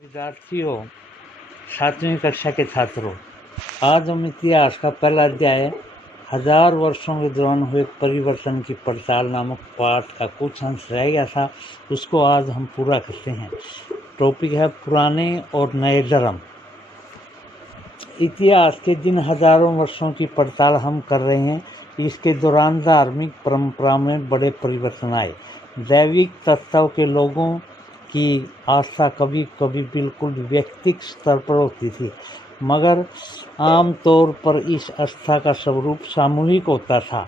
विद्यार्थियों, 7वीं कक्षा के छात्रों, आज हम इतिहास का पहला अध्याय हजार वर्षों के दौरान हुए परिवर्तन की पड़ताल नामक पाठ का कुछ अंश रह गया था, उसको आज हम पूरा करते हैं। टॉपिक है पुराने और नए धर्म। इतिहास के जिन हजारों वर्षों की पड़ताल हम कर रहे हैं, इसके दौरान धार्मिक परंपरा में बड़े परिवर्तन आए। दैविक तत्व के लोगों की आस्था कभी कभी बिल्कुल व्यक्तिगत स्तर पर होती थी, मगर आम तौर पर इस आस्था का स्वरूप सामूहिक होता था।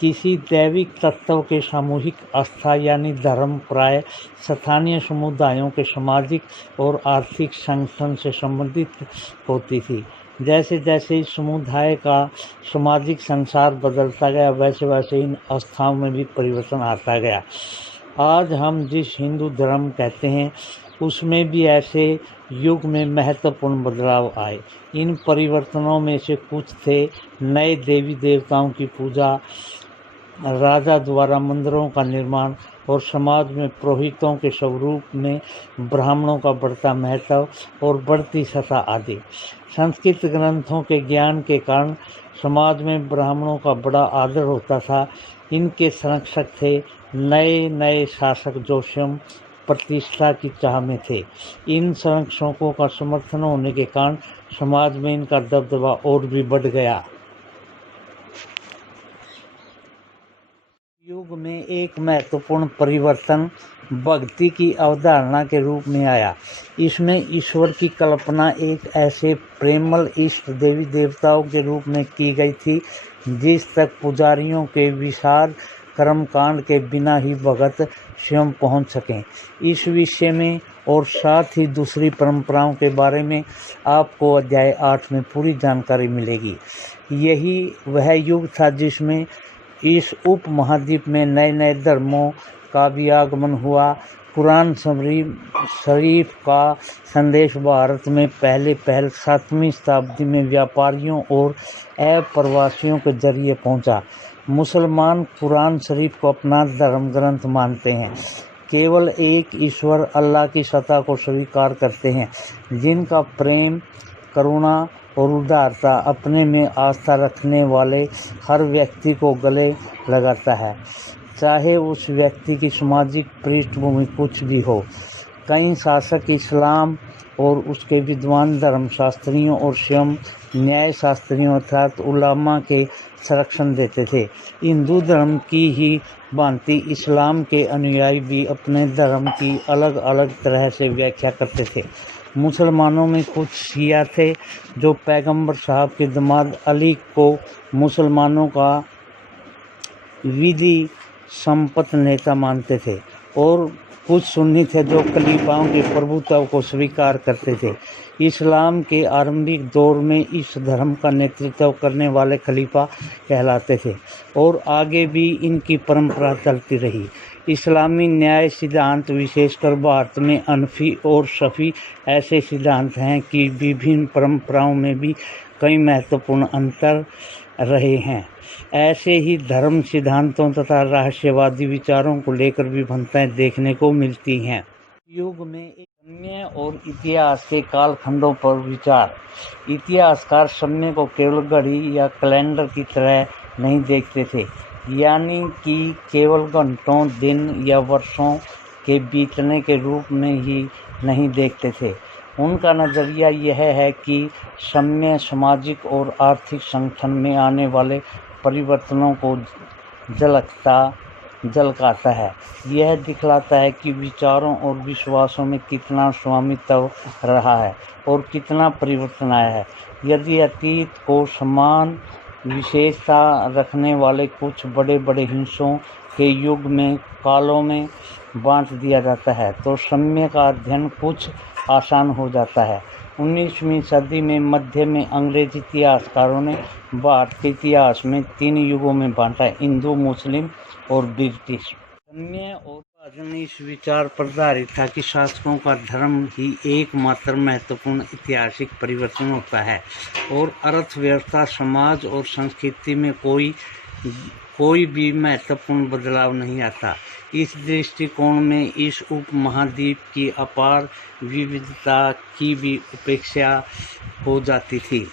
किसी दैविक तत्व के सामूहिक आस्था यानी धर्म प्राय स्थानीय समुदायों के सामाजिक और आर्थिक संगठन से संबंधित होती थी। जैसे जैसे इस समुदाय का सामाजिक संसार बदलता गया, वैसे वैसे इन आस्थाओं में भी परिवर्तन आता गया। आज हम जिस हिंदू धर्म कहते हैं, उसमें भी ऐसे युग में महत्वपूर्ण बदलाव आए। इन परिवर्तनों में से कुछ थे नए देवी देवताओं की पूजा, राजा द्वारा मंदिरों का निर्माण और समाज में पुरोहितों के स्वरूप में ब्राह्मणों का बढ़ता महत्व और बढ़ती सत्ता आदि। संस्कृत ग्रंथों के ज्ञान के कारण समाज में ब्राह्मणों का बड़ा आदर होता था। इनके संरक्षक थे नए नए शासक जो स्वयं प्रतिष्ठा की चाह में थे। इन संरक्षकों का समर्थन होने के कारण समाज में इनका दबदबा और भी बढ़ गया। युग में एक महत्वपूर्ण परिवर्तन भक्ति की अवधारणा के रूप में आया। इसमें ईश्वर की कल्पना एक ऐसे प्रेमल इष्ट देवी देवताओं के रूप में की गई थी, जिस तक पुजारियों के विशाल कर्मकांड के बिना ही भगत स्वयं पहुंच सकें। इस विषय में और साथ ही दूसरी परंपराओं के बारे में आपको अध्याय 8 में पूरी जानकारी मिलेगी। यही वह युग था जिसमें इस उपमहाद्वीप में नए नए धर्मों का भी आगमन हुआ। कुरान शरीफ का संदेश भारत में पहले 7वीं शताब्दी में व्यापारियों और अप्रवासियों के जरिए पहुंचा। मुसलमान कुरान शरीफ को अपना धर्म ग्रंथ मानते हैं, केवल एक ईश्वर अल्लाह की सत्ता को स्वीकार करते हैं, जिनका प्रेम, करुणा और उदारता अपने में आस्था रखने वाले हर व्यक्ति को गले लगाता है, चाहे उस व्यक्ति की सामाजिक पृष्ठभूमि कुछ भी हो। कई शासक इस्लाम और उसके विद्वान धर्मशास्त्रियों और स्वयं न्याय शास्त्रियों अर्थात उलामा के संरक्षण देते थे। हिंदू धर्म की ही भांति इस्लाम के अनुयायी भी अपने धर्म की अलग अलग तरह से व्याख्या करते थे। मुसलमानों में कुछ शिया थे जो पैगंबर साहब के दामाद अली को मुसलमानों का विधि संपन्न नेता मानते थे, और कुछ सुन्नी थे जो खलीफाओं के प्रभुत्व को स्वीकार करते थे। इस्लाम के आरंभिक दौर में इस धर्म का नेतृत्व करने वाले खलीफा कहलाते थे, और आगे भी इनकी परंपरा चलती रही। इस्लामी न्याय सिद्धांत विशेषकर भारत में हनफी और शफी ऐसे सिद्धांत हैं कि विभिन्न परंपराओं में भी कई महत्वपूर्ण अंतर रहे हैं। ऐसे ही धर्म सिद्धांतों तथा रहस्यवादी विचारों को लेकर विभिन्नताएं देखने को मिलती हैं। युग में समय और इतिहास के कालखंडों पर विचार। इतिहासकार समय को केवल घड़ी या कैलेंडर की तरह नहीं देखते थे, यानी कि केवल घंटों, दिन या वर्षों के बीतने के रूप में ही नहीं देखते थे। उनका नज़रिया यह है कि समय सामाजिक और आर्थिक संगठन में आने वाले परिवर्तनों को झलकाता है। यह दिखलाता है कि विचारों और विश्वासों में कितना स्वामित्व रहा है और कितना परिवर्तन आया है। यदि अतीत को समान विशेषता रखने वाले कुछ बड़े बड़े हिस्सों के युग में कालों में बांट दिया जाता है, तो समय का अध्ययन कुछ आसान हो जाता है। 19वीं सदी में मध्य में अंग्रेज इतिहासकारों ने भारत के इतिहास में 3 युगों में बांटा, हिंदू, मुस्लिम और ब्रिटिश। समय और राजन इस विचार पर आधारित था कि शासकों का धर्म ही एकमात्र महत्वपूर्ण ऐतिहासिक परिवर्तन होता है, और अर्थव्यवस्था, समाज और संस्कृति में कोई भी महत्वपूर्ण बदलाव नहीं आता। इस दृष्टिकोण में इस उपमहाद्वीप की अपार विविधता की भी उपेक्षा हो जाती थी।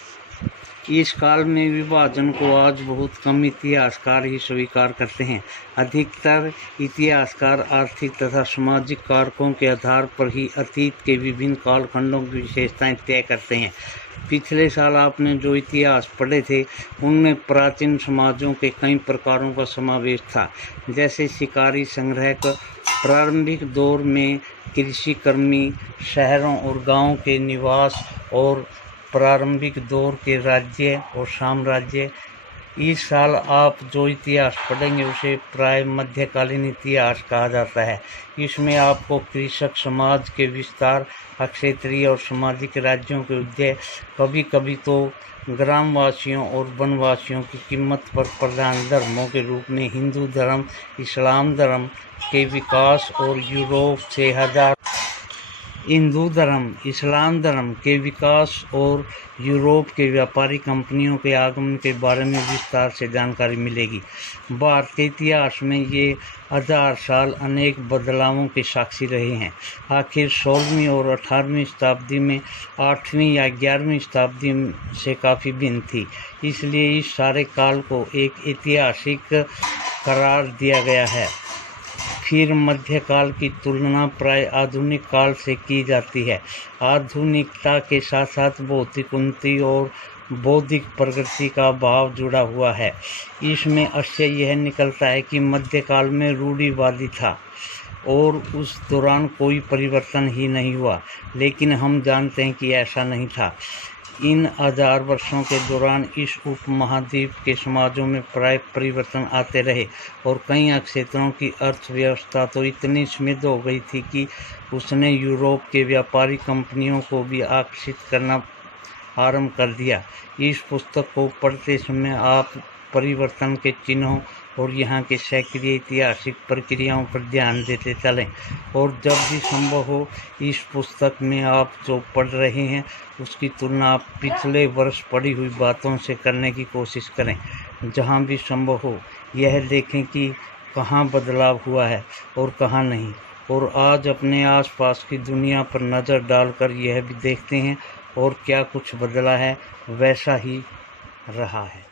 इस काल में विभाजन को आज बहुत कम इतिहासकार ही स्वीकार करते हैं। अधिकतर इतिहासकार आर्थिक तथा सामाजिक कारकों के आधार पर ही अतीत के विभिन्न कालखंडों की विशेषताएं तय करते हैं। पिछले साल आपने जो इतिहास पढ़े थे उनमें प्राचीन समाजों के कई प्रकारों का समावेश था, जैसे शिकारी संग्रहक, प्रारंभिक दौर में कृषि कर्मी, शहरों और गांवों के निवास और प्रारंभिक दौर के राज्य और साम्राज्य। इस साल आप जो इतिहास पढ़ेंगे उसे प्राय मध्यकालीन इतिहास कहा जाता है। इसमें आपको कृषक समाज के विस्तार, क्षेत्रीय और सामाजिक राज्यों के उदय, कभी कभी तो ग्रामवासियों और वनवासियों की कीमत पर प्रधान धर्मों के रूप में हिंदू धर्म, इस्लाम धर्म के विकास और यूरोप से हिंदू धर्म, इस्लाम धर्म के विकास और यूरोप के व्यापारी कंपनियों के आगमन के बारे में विस्तार से जानकारी मिलेगी। भारत के इतिहास में ये 1000 साल अनेक बदलावों के साक्षी रहे हैं। आखिर 16वीं और 18वीं शताब्दी में 8वीं या 11वीं शताब्दी से काफ़ी भिन्न थी। इसलिए इस सारे काल को एक ऐतिहासिक करार दिया गया है। फिर मध्यकाल की तुलना प्राय आधुनिक काल से की जाती है। आधुनिकता के साथ साथ भौतिक उन्नति और बौद्धिक प्रगति का भाव जुड़ा हुआ है। इसमें अवश्य यह निकलता है कि मध्यकाल में रूढ़िवादी था और उस दौरान कोई परिवर्तन ही नहीं हुआ, लेकिन हम जानते हैं कि ऐसा नहीं था। इन 1000 वर्षों के दौरान इस उपमहाद्वीप के समाजों में प्राय परिवर्तन आते रहे और कई क्षेत्रों की अर्थव्यवस्था तो इतनी समृद्ध हो गई थी कि उसने यूरोप के व्यापारी कंपनियों को भी आकर्षित करना आरंभ कर दिया। इस पुस्तक को पढ़ते समय आप परिवर्तन के चिन्हों और यहाँ के सक्रिय ऐतिहासिक प्रक्रियाओं पर ध्यान देते चलें और जब भी संभव हो इस पुस्तक में आप जो पढ़ रहे हैं उसकी तुलना आप पिछले वर्ष पढ़ी हुई बातों से करने की कोशिश करें। जहाँ भी संभव हो यह देखें कि कहाँ बदलाव हुआ है और कहाँ नहीं, और आज अपने आसपास की दुनिया पर नज़र डालकर यह भी देखते हैं और क्या कुछ बदला है वैसा ही रहा है।